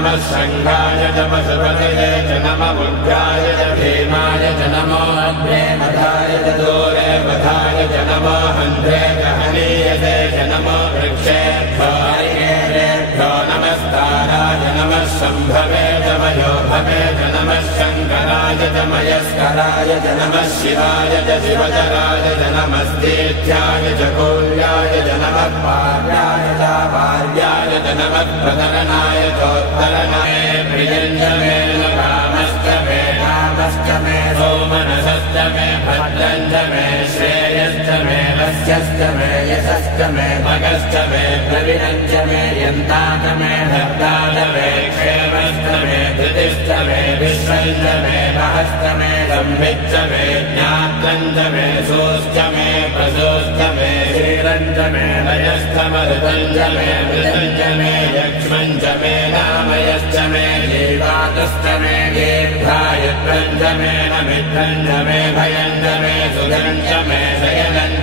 नमः शङ्खाय च पशुपतये च नमः उग्राय च भीमाय च नमो अग्रे मधाय च दूरे मधाय च नमो हन्त्रे च हनीयते च नमो वृक्षेभ्यो हरिकेभ्यो नमस्ताराय नमः शम्भवे च मयोभवे च नमः शङ्कराय च मयस्कराय च नमः शिवाय च शिवतराय च नमस्तेथ्याय च कौल्याय च नमः पार्याय च पार्याय च नमः प्रतरणाय चोत्तरणाय प्रियञ्जमे कामस्तमे नामस्तमे सोमनसस्तमे भद्रञ्जमे श्रेयस्तमे वस्यस्तमे यशस्तमे भगस्तमे प्रविरञ्जमे यन्तातमे भद्रातमे क्षेमस्तमे धृतिस्तमे विश्वञ्जमे महस्तमे संविच्चमे ज्ञात्रञ्जमे सोऽष्टमे प्रसोऽष्टमे श्रीरञ्जमे लयस्तमऋतञ्जमे मृतञ्जमे यक्ष्मञ्जमे नामयश्चमे जीवातस्तमे दीर्घायुत्रञ्जमे नमित्रञ्जमे भयञ्जमे सुगञ्जमे शयनञ्जमे